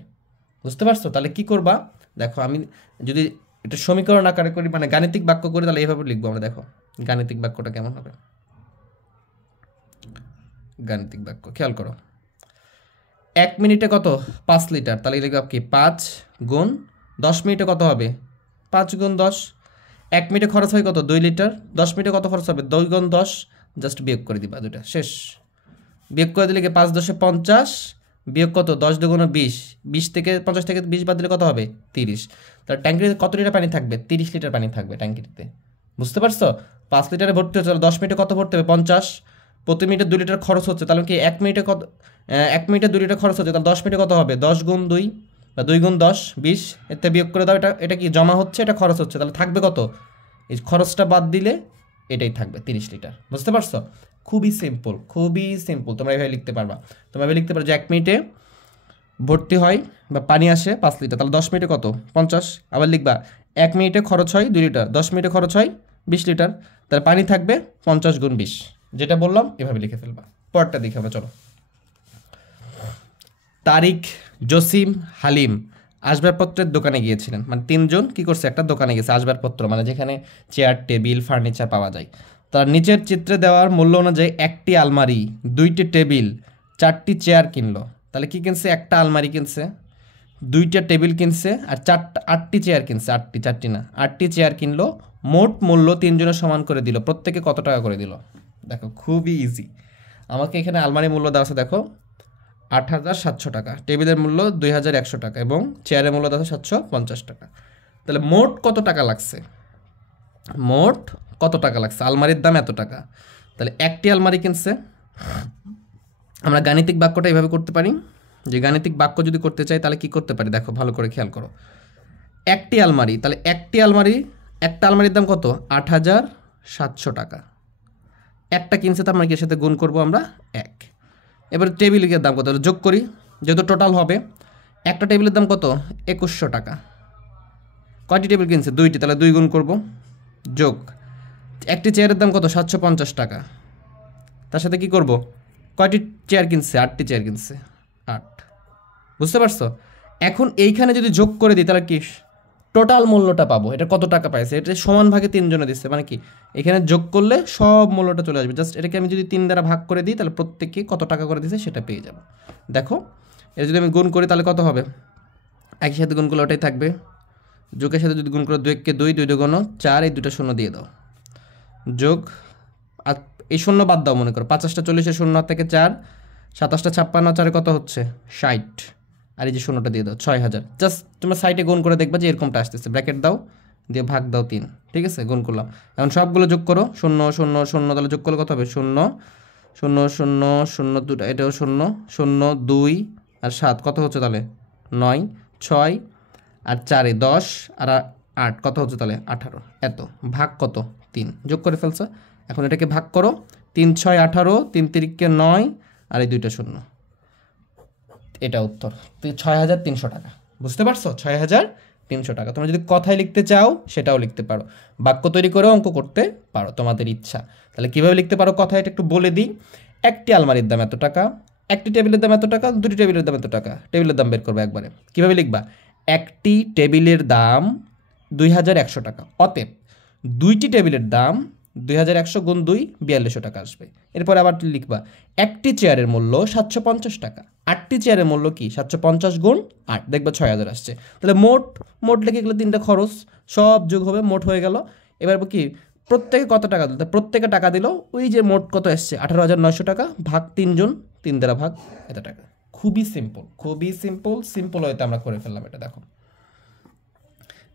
বুঝতে পারছো? তাহলে কি করবা দেখো, আমি যদি এটা সমীকরণ আকারে করি, মানে গাণিতিক বাক্য করি, তাহলে এইভাবে লিখবো আমরা। দেখো গাণিতিক বাক্যটা কেমন হবে, গাণিতিক বাক্য খেয়াল করো, 1 মিনিটে কত 5 লিটার, তাহলে লিখব কি 5 গুণ 10 মিনিটে কত হবে 5 গুণ 10। 1 মিনিটে খরচ হয় কত 2 লিটার, 10 মিনিটে কত খরচ হবে 2 গুণ 10, জাস্ট বিয়োগ করে দিবা, দুটা শেষ। বিয়োগ করে দিলে কি 5 10 50, বিয়োগ কত 10 দুগুণে 20, 20 থেকে 50 থেকে 20 বাদ দিলে কত হবে 30। তাহলে ট্যাঙ্কিতে কত লিটার পানি থাকবে, 30 লিটার পানি থাকবে ট্যাঙ্কিতে। বুঝতে পারছো? 5 লিটারে ভর্তি হচ্ছে, 10 মিনিটে কত ভর্তি হবে 50, প্রতি মিনিটে 2 লিটার খরচ হচ্ছে, তাহলে কি 1 মিনিটে কত, 1 মিনিটে 2 লিটার খরচ হচ্ছে, তাহলে 10 মিনিটে কত হবে 10 গুণ 2 বা 2 গুণ 10 20, এতে বিয়োগ করে দাও, এটা কি জমা হচ্ছে, এটা খরচ হচ্ছে, তাহলে থাকবে কত, এই খরচটা বাদ দিলে এটাই থাকবে 30 লিটার। বুঝতে পারছো? খুবই সিম্পল, তোমরা এইভাবে লিখতে পারবা। তোমরা এভাবে লিখতে পারো যে 1 মিনিটে ভর্তি হয় বা পানি আসে 5 লিটার, তাহলে 10 মিনিটে কত 50, আবার লিখবা 1 মিনিটে খরচ হয় 2 লিটার, 10 মিনিটে খরচ হয় 20 লিটার, তাহলে পানি থাকবে 50 গুণ 20, যেটা বললাম এভাবে লিখে ফেলবা। পরটা দেখে আমরা, চলো। তারিক, জসিম, হালিম আসবাবপত্রের দোকানে গিয়েছিলেন, মানে 3 জন কি করছে, একটা দোকানে গেছে, আসবাবপত্র মানে যেখানে চেয়ার টেবিল ফার্নিচার পাওয়া যায়। তার নিচের চিত্রে দেওয়ার মূল্য অনুযায়ী 1টি আলমারি, 2টি টেবিল, 4টি চেয়ার কিনলো। তাহলে কি কিনছে, একটা আলমারি কিনছে, 2টা টেবিল কিনছে আর 8টি চেয়ার কিনছে, 4টি না 8টি চেয়ার কিনলো। মোট মূল্য 3 জনের সমান করে দিল, প্রত্যেকে কত টাকা করে দিল। দেখো খুবই ইজি, আমাকে এখানে আলমারি মূল্য দেওয়া আছে, দেখো 8700 টাকা, টেবিলের মূল্য 2100 টাকা এবং চেয়ারের মূল্য দেওয়া আছে 750 টাকা। তাহলে মোট কত টাকা লাগছে, আলমারির দাম এত টাকা, তাহলে একটি আলমারি কিনছে। আমরা গাণিতিক বাক্যটা এইভাবে করতে পারি, যে গাণিতিক বাক্য যদি করতে চাই তাহলে কি করতে পারি, দেখো ভালো করে খেয়াল করো, একটি আলমারি, তাহলে একটা আলমারির দাম কত 8700 টাকা, একটা কিনছে, তার মানে কি এর সাথে গুণ করবো আমরা 1। এবার টেবিলের দাম কত যোগ করি, যেহেতু টোটাল হবে, একটা টেবিলের দাম কত 2100 টাকা, কয়টি টেবিল কিনছে 2টি, তাহলে 2 গুণ করব, যোগ একটি চেয়ারের দাম কত 750 টাকা, তার সাথে কি করব, কয়টি চেয়ার কিনছে 8টি চেয়ার কিনছে 8। বুঝতে পারছো? এখন এইখানে যদি যোগ করে দিই তাহলে কি টোটাল মূল্যটা পাবো, এটা কত টাকা পাইছে, এটা সমান ভাগে 3 জনে দিচ্ছে, মানে কি এখানে যোগ করলে সব মূল্যটা চলে আসবে, জাস্ট এটাকে আমি যদি 3 দ্বারা ভাগ করে দিই তাহলে প্রত্যেককে কত টাকা করে দিচ্ছে সেটা পেয়ে যাব। দেখো এটা যদি আমি গুণ করি তাহলে কত হবে, একই সাথে গুণ করলে ওটাই থাকবে, যোগের সাথে যদি গুণ করো 2 কে 2, 2 2 4, এই 2টা শূন্য দিয়ে দাও, যোগ আর এই শূন্য বাদ দাও, মনে করো 50টা 40 শূন্য থেকে 4, 27টা 56 4 কত হচ্ছে 60, আর এই যে শূন্যটা দিয়ে দাও 6000। জাস্ট তোমরা সাইডে গুণ করে দেখবা যে এরকমটা আসতেছে, ব্র্যাকেট দাও দিয়ে ভাগ দাও 3, ঠিক আছে, গুণ করলাম। এখন সবগুলো যোগ করো, 0 0 0, তাহলে যোগ করলে কত হবে 0 0 0 0 2, এটাও 0 0 2 আর 7 কত হচ্ছে তাহলে 9 6 আর 4 10 আর 8 কত হচ্ছে তাহলে 18, এত ভাগ কত 3, যোগ করে ফেলছো। এখন এটাকে ভাগ করো, 3 6 18, 3 3 9 আর এই দুইটা 0, এটা উত্তর 6300 টাকা। বুঝতে পারছো 6300 টাকা। তোমরা যদি কথায় লিখতে চাও সেটাও লিখতে পারো, বাক্য তৈরি করেও অঙ্ক করতে পারো, তোমাদের ইচ্ছা। তাহলে কীভাবে লিখতে পারো কথায় এটা একটু বলে দিই। একটি আলমারির দাম এত টাকা, একটি টেবিলের দাম এত টাকা, দুটি টেবিলের দাম এত টাকা। টেবিলের দাম বের করবে একবারে। কীভাবে লিখবা? একটি টেবিলের দাম 2100 টাকা, অতএব দুইটি টেবিলের দাম 2100 গুণ 2 4200 টাকা আসবে। এরপর আবার লিখবা একটি চেয়ারের মূল্য 750 টাকা, 8টি চেয়ারের মূল্য কি 750 গুণ 8, দেখবা 6000 আসছে। তাহলে মোট লিখে গেলে 3টা খরচ সব যোগ হবে, মোট হয়ে গেল। এবার কি প্রত্যেকে কত টাকা দিল? প্রত্যেকে টাকা দিল, ওই যে মোট কত এসছে 18900 টাকা, ভাগ 3 জন, 3 দ্বারা ভাগ এত টাকা। খুবই সিম্পল, খুবই সিম্পল হয়তো আমরা করে ফেললাম এটা। দেখো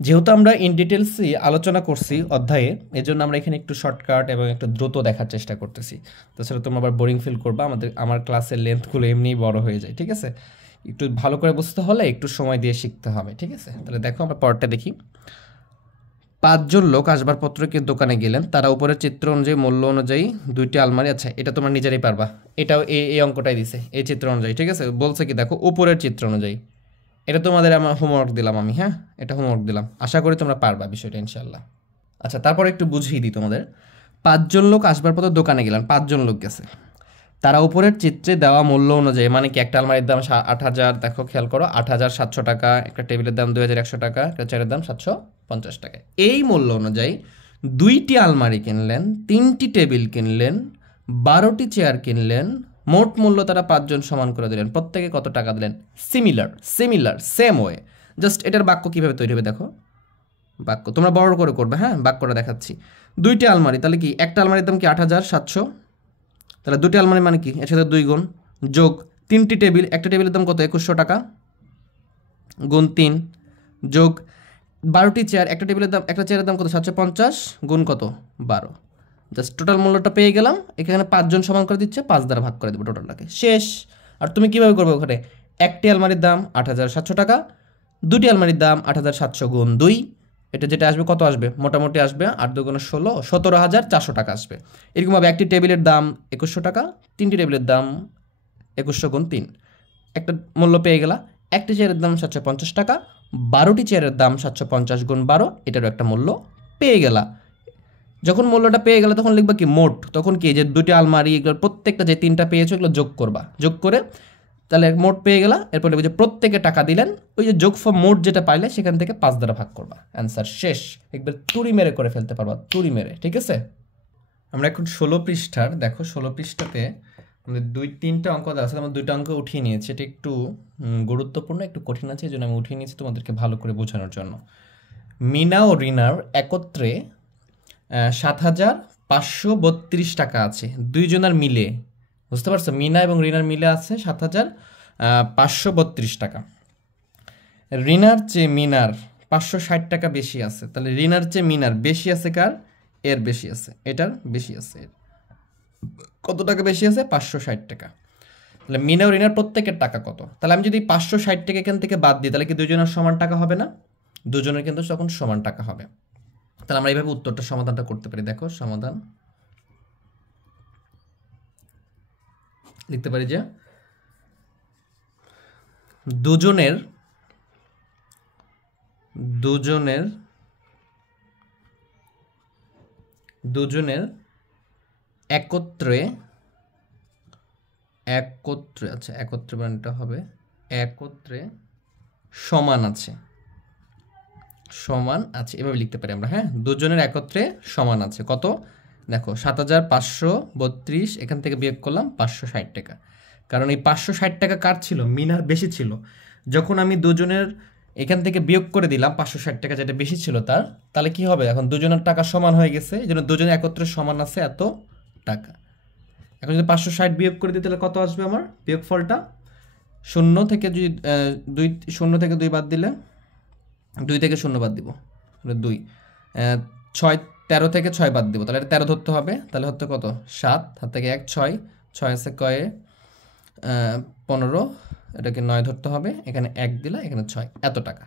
যেহেতু আমরা ইন ডিটেলসই আলোচনা করছি অধ্যায়ে, এই জন্য আমরা এখানে একটু শর্টকাট এবং একটু দ্রুত দেখার চেষ্টা করতেছি। তাছাড়া তোমরা আবার বোরিং ফিল করবা, আমার ক্লাসের লেন্থগুলো এমনিই বড় হয়ে যায়, ঠিক আছে। একটু ভালো করে বুঝতে হলে একটু সময় দিয়ে শিখতে হবে, ঠিক আছে। তাহলে দেখো আমরা পরেরটা দেখি। 5 জন লোক আসবাবপত্রকে দোকানে গেলেন, তারা উপরের চিত্র অনুযায়ী মূল্য অনুযায়ী দুইটি আলমারি, আচ্ছা এটা তোমরা নিজেরাই পারবা, এটাও এই অঙ্কটাই দিছে এই চিত্র অনুযায়ী, ঠিক আছে। বলছে কি দেখো উপরের চিত্র অনুযায়ী, এটা তোমাদের আমার হোমওয়ার্ক দিলাম আমি, হ্যাঁ এটা হোমওয়ার্ক দিলাম, আশা করি তোমরা পারবা বিষয়টা ইনশাল্লাহ। আচ্ছা তারপর একটু বুঝিয়ে দিই তোমাদের। 5 জন লোক আসবাবপত্র দোকানে গেলেন, 5 জন লোক গেছে, তারা উপরের চিত্রে দেওয়া মূল্য অনুযায়ী, মানে কি একটা আলমারির দাম 8000, দেখো খেয়াল করো 8700 টাকা, একটা টেবিলের দাম 2100 টাকা, একটা চেয়ারের দাম 750 টাকা, এই মূল্য অনুযায়ী দুইটি আলমারি কিনলেন, 3টি টেবিল কিনলেন, 12টি চেয়ার কিনলেন, মোট মূল্য তারা 5 জন সমান করে দিলেন, প্রত্যেকে কত টাকা দিলেন? Similar same way. জাস্ট এটার বাক্য কীভাবে তৈরি হবে দেখো, বাক্য তোমরা বড় করে করবে, হ্যাঁ বাক্যটা দেখাচ্ছি। দুইটি আলমারি, তাহলে কি একটা আলমারির দাম কি 8700, তাহলে দুটি আলমারি মানে কি এর সাথে 2 গুণ, যোগ 3টি টেবিল, একটা টেবিলের দাম কত 2100 টাকা, গুণ 3, যোগ 12টি চেয়ার, একটা টেবিলের দাম, একটা চেয়ারের দাম কত 750, গুণ কত 12। জাস্ট টোটাল মূল্যটা পেয়ে গেলাম। এখানে 5 জন সমান করে দিচ্ছে, 5 দ্বারা ভাগ করে দেবো টোটালটাকে, শেষ। আর তুমি কীভাবে করবে? ওখানে একটি আলমারির দাম 8700 টাকা, দুটি আলমারির দাম 8700 গুণ 2, এটা যেটা আসবে কত আসবে? মোটামুটি আসবে 8 2 গুণ 16, 17400 টাকা আসবে। এরকমভাবে একটি টেবিলের দাম 2100 টাকা, 3টি টেবিলের দাম 2100 গুণ 3, একটা মূল্য পেয়ে গেলা। একটি চেয়ারের দাম 750 টাকা, 12টি চেয়ারের দাম 750 গুণ 12, এটারও একটা মূল্য পেয়ে গেলা। যখন মূল্যটা পেয়ে গেলে তখন লিখবা কি মোট, তখন কি যে দুটি আলমারি এগুলোর প্রত্যেকটা যে 3টা পেয়েছো এগুলো যোগ করবা, যোগ করে তাহলে মোট পেয়ে গেলা। এরপর লিখবে যে প্রত্যেকে টাকা দিলেন, ওই যে যোগফল মোট যেটা পাইলে সেখান থেকে 5 দ্বারা ভাগ করবা, অ্যান্সার শেষ। একবার তুড়ি মেরে করে ফেলতে পারবা, তুড়ি মেরে, ঠিক আছে। আমরা এখন 16 পৃষ্ঠার, দেখো 16 পৃষ্ঠাতে আমাদের 2-3টা অঙ্ক দেওয়া আছে, আমরা 2টা অঙ্ক উঠিয়ে নিয়েছি। এটা একটু গুরুত্বপূর্ণ, একটু কঠিন আছে, এই জন্য আমি উঠিয়ে নিয়েছি তোমাদেরকে ভালো করে বোঝানোর জন্য। মিনা ও রিনার একত্রে 7532 টাকা আছে, দুইজনের মিলে, বুঝতে পারছো, মিনা এবং রিনার মিলে আছে 7532 টাকা। রিনার চেয়ে মিনার 560 টাকা বেশি আছে, তাহলে রিনার চেয়ে মিনার বেশি আছে কার? এর বেশি আছে, এটার বেশি আছে। কত টাকা বেশি আছে? 560 টাকা। তাহলে মিনা ও রিনার প্রত্যেকের টাকা কত? তাহলে আমি যদি 560 টাকা এখান থেকে বাদ দিই, তাহলে কি দুজনের সমান টাকা হবে না? দুজনের কিন্তু তখন সমান টাকা হবে। তাহলে আমরা এইভাবে উত্তরটা সমাধানটা করতে পারি। দেখো সমাধান লিখতে পারি যে দুজনের একত্রে, আচ্ছা একত্রে বানানটা হবে একত্রে সমান আছে, এভাবে লিখতে পারি আমরা, হ্যাঁ। দুজনের একত্রে সমান আছে কত? দেখো 7532, এখান থেকে বিয়োগ করলাম 560 টাকা, কারণ এই 560 টাকা কার ছিল? মিনার বেশি ছিল। যখন আমি দুজনের এখান থেকে বিয়োগ করে দিলাম 560 টাকা যেটা বেশি ছিল তার, তাহলে কি হবে? এখন দুজনের টাকা সমান হয়ে গেছে, এই জন্য দুজনে একত্রে সমান আছে এত টাকা। এখন যদি 560 বিয়োগ করে দিই তাহলে কত আসবে আমার বিয়োগফলটা? 0 থেকে যদি 0 থেকে 2 বাদ দিলে 2 থেকে 0 বাদ দিব 2, 6 13 থেকে 6 বাদ দিব, তাহলে এটা 13 ধরতে হবে, তাহলে হচ্ছে কত 7, হাত থেকে 1 6, 6 আছে কয়ে 15, এটাকে 9 ধরতে হবে, এখানে 1 দিলা, এখানে 6, এত টাকা।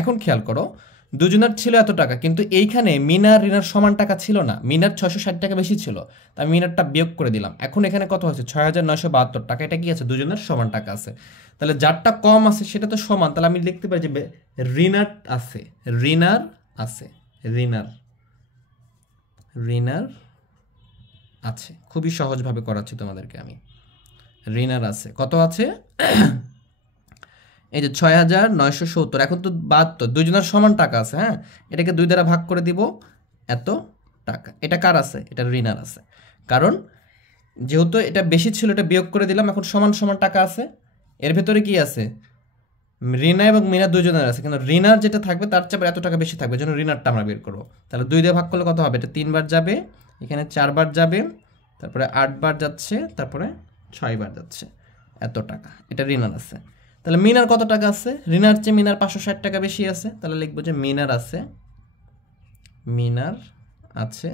এখন খেয়াল করো দুজনের ছিল এত টাকা, কিন্তু এইখানে মিনার রিনার সমান টাকা ছিল না, মিনার 660 টাকা বেশি ছিল, তাই মিনারটা বিয়োগ করে দিলাম। এখন এখানে কত হচ্ছে 6972 টাকা, এটা কি আছে দুজনের সমান টাকা আছে, তাহলে যারটা কম আছে সেটা তো সমান, তাহলে আমি লিখতে পারি যে রিনার আছে, রিনার আছে, রিনার রিনার আছে। খুবই সহজভাবে করাচ্ছি তোমাদেরকে আমি, রিনার আছে, কত আছে এই যে 6970। এখন তো 72, দুইজনের সমান টাকা আছে, হ্যাঁ, এটাকে 2 দ্বারা ভাগ করে দিব, এত টাকা। এটা কার আছে? এটা ঋণার আছে, কারণ যেহেতু এটা বেশি ছিল এটা বিয়োগ করে দিলাম, এখন সমান সমান টাকা আছে। এর ভেতরে কি আছে? রিনা এবং মিনা দুজনের আছে, কিন্তু ঋণার যেটা থাকবে তার চেয়ে এত টাকা বেশি থাকবে, জন্য ঋণারটা আমরা বের করবো। তাহলে 2 দিয়ে ভাগ করলে কত হবে? এটা 3 বার যাবে, এখানে 4 বার যাবে, তারপরে 8 বার যাচ্ছে, তারপরে 6 বার যাচ্ছে, এত টাকা। এটা ঋণার আছে। তাহলে মিনার কত টাকা আছে? রিনার চেয়ে মিনার 560 টাকা বেশি আছে, তাহলে লিখবো যে মিনার আছে, মিনার আছে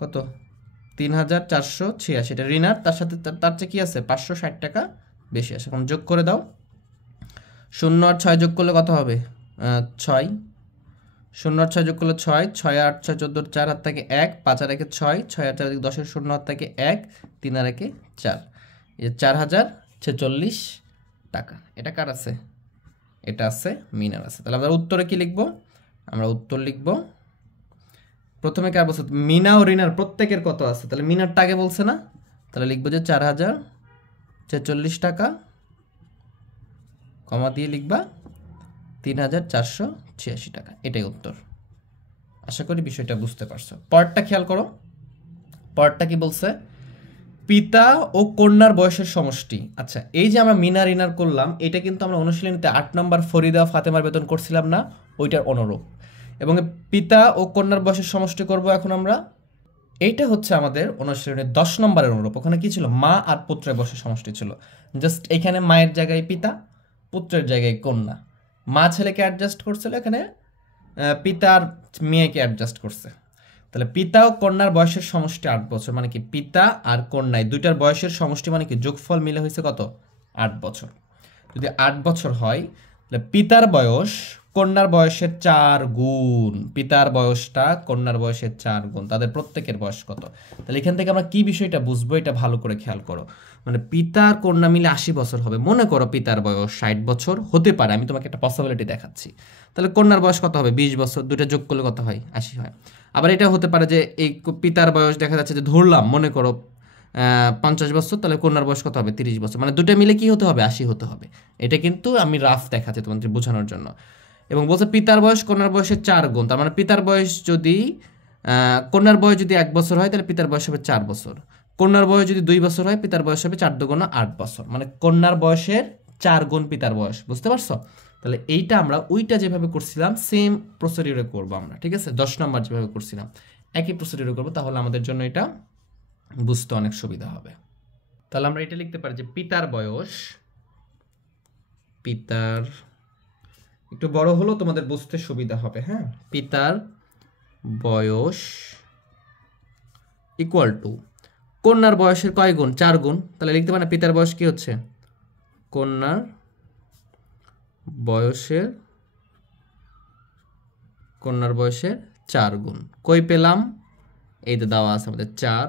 কত 3486। এটা রিনার, তার সাথে তার চেয়ে কি আছে 560 টাকা বেশি আছে। এখন যোগ করে দাও, 0 আর 6 যোগ করলে কত হবে 6, 0 আর 6 যোগ করলে 6, 6 আর 8 6 14, 4 হাত থেকে 1, 5 আর 1 6, 6 আর 4 10, 0 হাত থেকে 1, 3 আর 1 4, এই 4046 টাকা। এটা কার আছে? এটা আছে মিনার আছে। তাহলে আমরা উত্তরে কি লিখব? আমরা উত্তর লিখব, প্রথমে কার বলছে? মিনা ও রিনার প্রত্যেকের কত আছে, তাহলে মিনারটা আগে বলছে না, তাহলে লিখবো যে 4046 টাকা, কমা দিয়ে লিখবা 3486 টাকা। এটাই উত্তর। আশা করি বিষয়টা বুঝতে পারছো। পরেরটা খেয়াল করো, পরেরটা কি বলছে? পিতা ও কন্যার বয়সের সমষ্টি। আচ্ছা, এই যে আমরা মিনা রিনার করলাম, এটা কিন্তু আমরা অনুশীলনীতে 8 নম্বর ফরিদা ফাতেমার বেতন করছিলাম না, ওইটার অনুরূপ। এবং পিতা ও কন্যার বয়সের সমষ্টি করব এখন আমরা। এইটা হচ্ছে আমাদের অনুশীলনীর 10 নম্বরের অনুরূপ। ওখানে কি ছিল? মা আর পুত্রের বয়সের সমষ্টি ছিল। জাস্ট এখানে মায়ের জায়গায় পিতা, পুত্রের জায়গায় কন্যা। মা ছেলেকে অ্যাডজাস্ট করছিল, এখানে পিতা আর মেয়েকে অ্যাডজাস্ট করছে। তাহলে পিতা ও কন্যার বয়সের সমষ্টি 8 বছর, মানে কি পিতা আর কন্যায় দুইটার বয়সের সমষ্টি, মানে কি যোগফল মিলে হয়েছে কত 8 বছর। যদি 8 বছর হয় তাহলে পিতার বয়স কন্যার বয়সের 4 গুণ, পিতার বয়সটা কন্যার বয়সের 4 গুণ, তাদের প্রত্যেকের বয়স কত। তাহলে এখান থেকে আমরা কি বিষয়টা বুঝবো, এটা ভালো করে খেয়াল করো। মানে পিতা আর কন্যা মিলে 80 বছর হবে। মনে করো পিতার বয়স 60 বছর হতে পারে, আমি তোমাকে একটা পসিবিলিটি দেখাচ্ছি। তাহলে কন্যার বয়স কত হবে? 20 বছর, দুইটা যোগ করলে কত হয়? 80 হয়। আবার এটা হতে পারে যে এই পিতার বয়স দেখা যাচ্ছে যে ধরলাম মনে করো 50 বছর, তাহলে কন্যার বয়স কত হবে? 30 বছর, মানে দুটো মিলে কি হতে হবে? 80 হতে হবে। এটা কিন্তু আমি রাফ দেখাচ্ছি তোমাদের বোঝানোর জন্য। এবং বলছে পিতার বয়স কন্যার বয়সের 4 গুণ, তার মানে পিতার বয়স যদি কন্যার বয়স যদি 1 বছর হয় তাহলে পিতার বয়স হবে 4 বছর, কন্যার বয়স যদি 2 বছর হয় পিতার বয়স হবে 4 দুগুণ 8 বছর, মানে কন্যার বয়সের 4 গুণ পিতার বয়স। বুঝতে পারছো? তাহলে এইটা আমরা ওইটা যেভাবে করছিলাম সেম প্রসিডিউরে করবো আমরা, ঠিক আছে? 10 নম্বর যেভাবে করছিলাম একই প্রসিডিউরে করবো, তাহলে আমাদের জন্য এটা বুঝতে অনেক সুবিধা হবে। তাহলে আমরা এটা লিখতে পারি যে পিতার বয়স, পিতার একটু বড় হলো তোমাদের বুঝতে সুবিধা হবে, হ্যাঁ, পিতার বয়স ইকুয়াল টু কন্যার বয়সের কয় গুণ? 4 গুণ। তাহলে লিখতে পারি না পিতার বয়স কি হচ্ছে? কন্যার বয়সের 4 গুণ। কই পেলাম? এই তো দেওয়া আছে আমাদের 4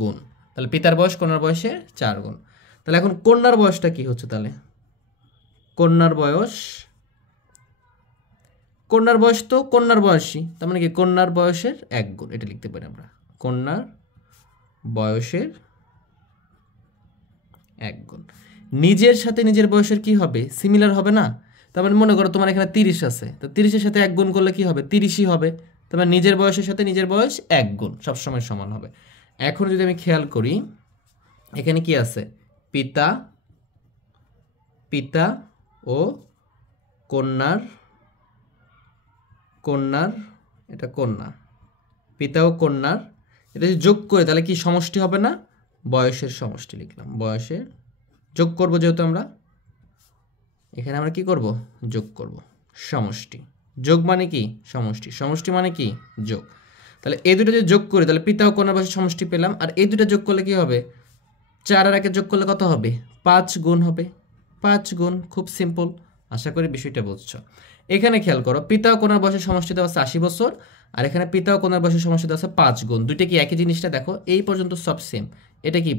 গুণ। তাহলে পিতার বয়স কন্যার বয়সে 4 গুণ। তাহলে এখন কন্যার বয়সটা কি হচ্ছে? তাহলে কন্যার বয়স তো কন্যার বয়সই, তার মানে কি কন্যার বয়সের 1 গুণ। এটা লিখতে পারি আমরা, কন্যার বয়সের 1 গুণ। নিজের সাথে নিজের বয়সের কি হবে? সিমিলার হবে না? তার মানে মনে করো তোমার এখানে 30 আছে, তো 30-এর সাথে 1 গুণ করলে কি হবে? 30ই হবে। তার মানে নিজের বয়সের সাথে নিজের বয়স 1 গুণ, সবসময় সমান হবে। এখন যদি আমি খেয়াল করি এখানে কি আছে? পিতা ও কন্যার, এটা কন্যা, পিতা ও কন্যার এটা যদি যোগ করে তাহলে কি সমষ্টি হবে না? বয়সের সমষ্টি লিখলাম, বয়সের যোগ করব, যেহেতু আমরা এখানে আমরা কি করব? যোগ করব। সমষ্টি, যোগ মানে কি? সমষ্টি, সমষ্টি মানে কি? যোগ। তাহলে এই দুটো যদি যোগ করি তাহলে পিতা ও কন্যার বয়সের সমষ্টি পেলাম। আর এই দুটো যোগ করলে কি হবে? 4 আর 1 যোগ করলে কত হবে? 5 গুণ হবে। 5 গুণ, খুব সিম্পল। আশা করি বিষয়টা বুঝছো। এখানে খেয়াল করো, পিতা ও কন্যার বয়সের সমষ্টি দেওয়া আছে 80 বছর, আর এখানে পিতা ও কন্যার বয়সের সমষ্টি দেওয়া আছে 5 গুণ। দুইটা কি একই জিনিসটা? দেখো এই পর্যন্ত সব সেম। এটা কি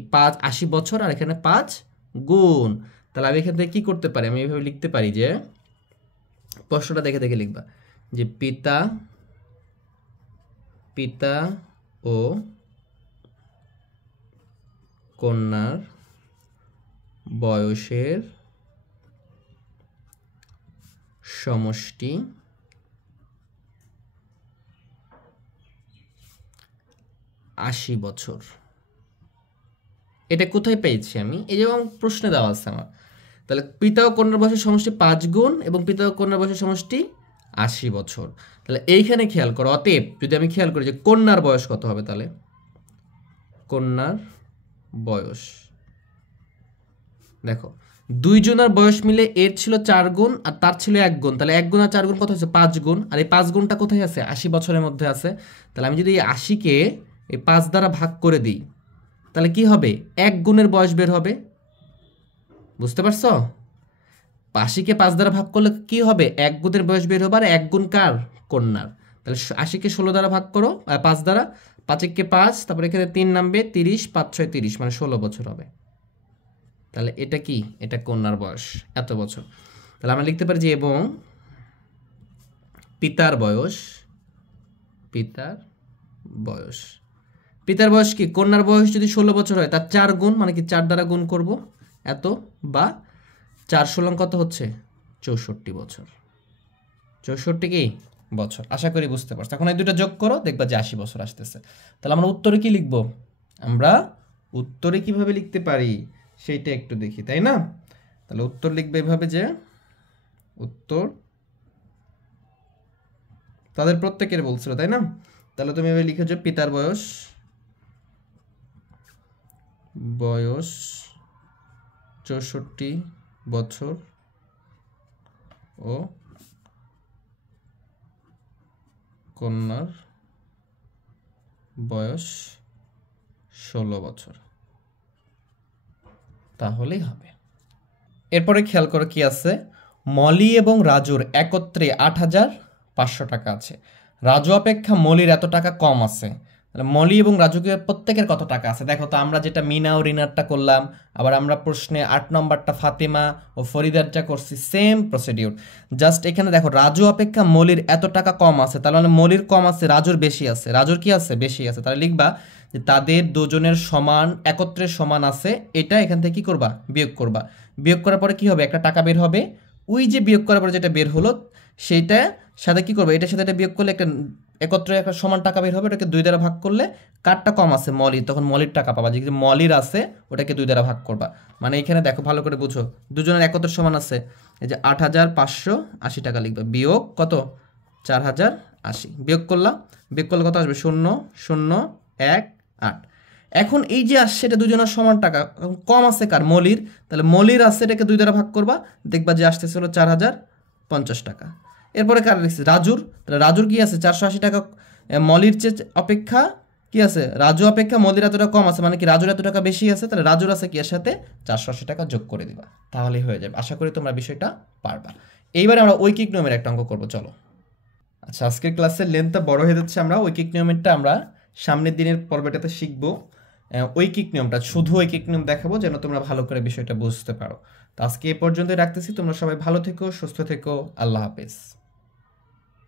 80 বছর, আর এখানে 5 গুণ। তাহলে আমি এখান থেকে কি করতে পারি? আমি এইভাবে লিখতে পারি যে, প্রশ্নটা দেখে দেখে লিখবা যে পিতা ও কন্যার বয়সের সমষ্টি 80 বছর। এটা কোথায় পেয়েছি আমি? এই যে প্রশ্নে দেওয়া আছে আমার। তাহলে পিতা ও কন্যার বয়সের সমষ্টি 5 গুণ এবং পিতা ও কন্যার বয়সের সমষ্টি 80 বছর। তাহলে এইখানে খেয়াল করো, অতএব যদি আমি খেয়াল করি যে কন্যার বয়স কত হবে, তাহলে কন্যার বয়স দেখো, দুইজনের বয়স মিলে এর ছিল 4 গুণ আর তার ছিল 1 গুণ। তাহলে 1 গুণ আর 4 গুণ কত হচ্ছে? 5 গুণ। আর এই 5 গুণটা কোথায় আছে? 80 বছরের মধ্যে আছে। তাহলে আমি যদি এই 80-কে এই 5 দ্বারা ভাগ করে দিই তাহলে কি হবে? 1 গুণের বয়স বের হবে। বুঝতে পারছো? 80-কে 5 দ্বারা ভাগ করলে কি হবে? 1 গুণের বয়স বের হবে। আর 1 গুণ কার? কন্যার। তাহলে 80-কে 16 দ্বারা ভাগ করো, 5 দ্বারা, 5-কে 5, তারপরে এখানে 3 নামবে, 30, 5 6 30, মানে 16 বছর হবে। তাহলে এটা কি? এটা কন্যার বয়স এত বছর। তাহলে আমরা লিখতে পারি যে এবং পিতার বয়স পিতার বয়স কি? কন্যার বয়স যদি 16 বছর হয় তার 4 গুণ, মানে কি 4 দ্বারা গুণ করব এত, বা 4 16 কত হচ্ছে? 64 বছর। 64 কি বছর? আশা করি বুঝতে পারছো। এখন এই দুটো যোগ করো, দেখবা যে 80 বছর আসতেছে। তাহলে আমরা উত্তরে কি লিখবো? আমরা উত্তরে কিভাবে লিখতে পারি সেইটা একটু দেখি, তাই না? তাহলে উত্তর লিখবে এভাবে যে, উত্তর তাদের প্রত্যেকের বলছিল, তাই না? তাহলে তুমি এভাবে লিখে যে পিতার বয়স 64 বছর ও কন্যার বয়স 16 বছর, তাহলেই হবে। এরপরে খেয়াল করো কি আছে, মলি এবং রাজুর একত্রে 8,500 টাকা আছে। রাজু অপেক্ষা মলির এত টাকা কম আছে। তাহলে মলি এবং রাজুকে প্রত্যেকের কত টাকা আছে? দেখো তো, আমরা যেটা মিনা ও রিনারটা করলাম, আবার আমরা প্রশ্নে 8 নম্বরটা ফাতেমা ও ফরিদারটা করছি, সেম প্রসিডিউর। জাস্ট এখানে দেখো রাজু অপেক্ষা মলির এত টাকা কম আছে, তাহলে মানে মলির কম আছে, রাজুর বেশি আছে। রাজুর কি আছে? বেশি আছে। তাহলে লিখবা যে তাদের দুজনের সমান, একত্রে সমান আছে। এটা এখান থেকে কি করবা? বিয়োগ করবা। বিয়োগ করার পরে কি হবে? একটা টাকা বের হবে। ওই যে বিয়োগ করার পরে যেটা বের হলো সেইটা সাথে কি করবে? এটার সাথে এটা বিয়োগ করলে একটা একত্রে একটা সমান টাকা বের হবে। ওটাকে 2 দ্বারা ভাগ করলে কারটা কম আছে? মলির। তখন মলির টাকা পাবা। যে মলির আছে ওটাকে 2 দ্বারা ভাগ করবা। মানে এখানে দেখো ভালো করে বুঝো, দুজনের একত্রে সমান আছে। এই যে 8,580 টাকা লিখবে, বিয়োগ কত? 4,080। বিয়োগ করলাম, বিয়োগ করলে কত আসবে? 0 0 1 8। এখন এই যে আসছে এটা দুজনের সমান টাকা, কম আছে কার? মলির। তাহলে মলির আছে, এটাকে 2 দ্বারা ভাগ করবা, দেখবা যে আসতেছে হলো 4,050 টাকা। এরপরে কার লিখছে? রাজুর। তাহলে রাজুর কি আছে? 480 টাকা মলির চেয়ে অপেক্ষা কি আছে? রাজু অপেক্ষা মলির এতটা কম আছে, মানে কি রাজুর এত টাকা বেশি আছে। তাহলে রাজুর আছে কি এর সাথে? 480 টাকা যোগ করে দিবা, তাহলেই হয়ে যাবে। আশা করি তোমরা বিষয়টা পারবা। এইবারে আমরা ঐকিক নিয়মের একটা অঙ্ক করবো, চলো। আচ্ছা, আজকের ক্লাসের লেন্থটা বড় হয়ে যাচ্ছে, আমরা ঐকিক নিয়মেরটা আমরা সামনের দিনের পর্বটাতে শিখবো। ঐকিক নিয়মটা, শুধু ঐকিক নিয়ম দেখাবো যেন তোমরা ভালো করে বিষয়টা বুঝতে পারো। তো আজকে এ পর্যন্তই রাখতেছি। তোমরা সবাই ভালো থেকো, সুস্থ থেকো। আল্লাহ হাফেজ।